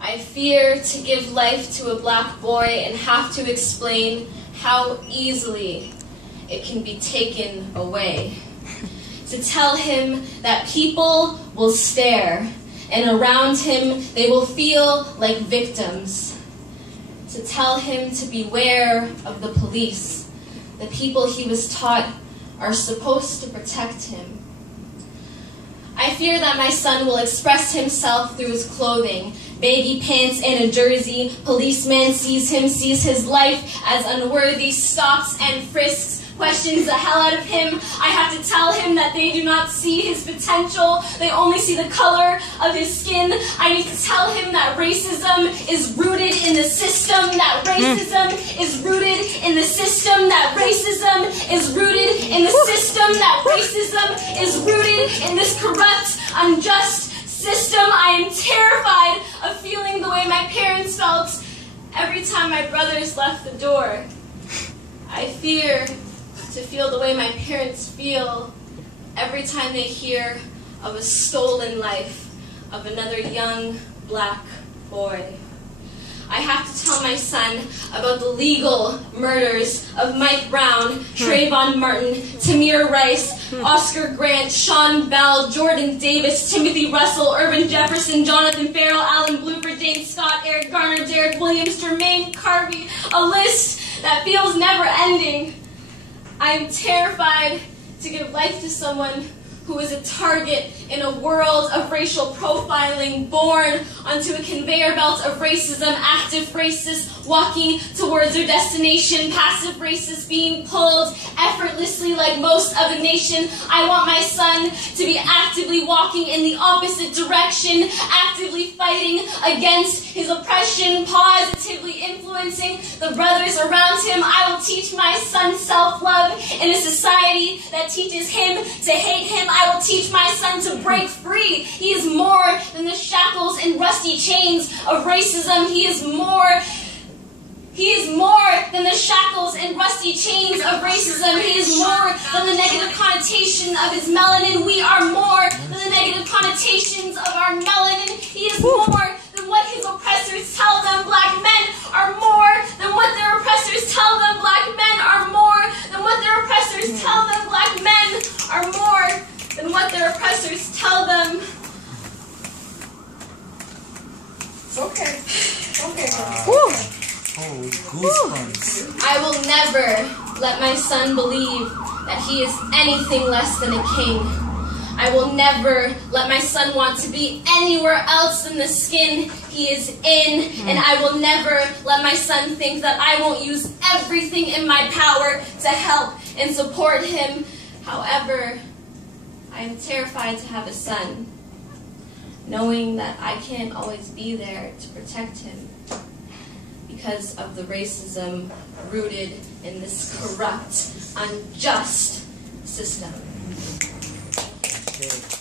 I fear to give life to a black boy and have to explain how easily it can be taken away. To tell him that people will stare, and around him they will feel like victims. To tell him to beware of the police, the people he was taught are supposed to protect him. I fear that my son will express himself through his clothing, baggy pants and a jersey. Policeman sees him, sees his life as unworthy, stops and frisks, questions the hell out of him. I have to tell him that they do not see his potential. They only see the color of his skin. I need to tell him that racism is rooted in the system, that racism is rooted in the system, that racism is rooted in the system, that racism is rooted in this corrupt, unjust system. I am terrified of feeling the way my parents felt every time my brothers left the door. I fear to feel the way my parents feel every time they hear of a stolen life of another young black boy. I have to tell my son about the legal murders of Mike Brown, Trayvon Martin, Tamir Rice, Oscar Grant, Sean Bell, Jordan Davis, Timothy Russell, Irvin Jefferson, Jonathan Farrell, Alan Blooper, James Scott, Eric Garner, Derek Williams, Jermaine Carvey, a list that feels never ending. I am terrified to give life to someone who is a target in a world of racial profiling, born onto a conveyor belt of racism, active racists walking towards their destination, passive racists being pulled effortlessly like most of a nation. I want my son to be actively walking in the opposite direction, actively fighting against his oppression, positively influencing the brothers around him. I will teach my son self-love in a society that teaches him to hate him. I will teach my son to break free. He is more than the shackles and rusty chains of racism. He is more than the shackles and rusty chains of racism. He is more than the negative connotation of his melanin. We are more than the negative connotations of our melanin. He is more than what his oppressors tell them. Black men are more than what their oppressors tell them. Black men are more than what their oppressors tell them. Black men are more than what their oppressors tell them. It's okay. Okay. Oh, goosebumps. I will never let my son believe that he is anything less than a king. I will never let my son want to be anywhere else than the skin he is in. And I will never let my son think that I won't use everything in my power to help and support him. However, I am terrified to have a son, knowing that I can't always be there to protect him because of the racism rooted in this corrupt, unjust system. Okay.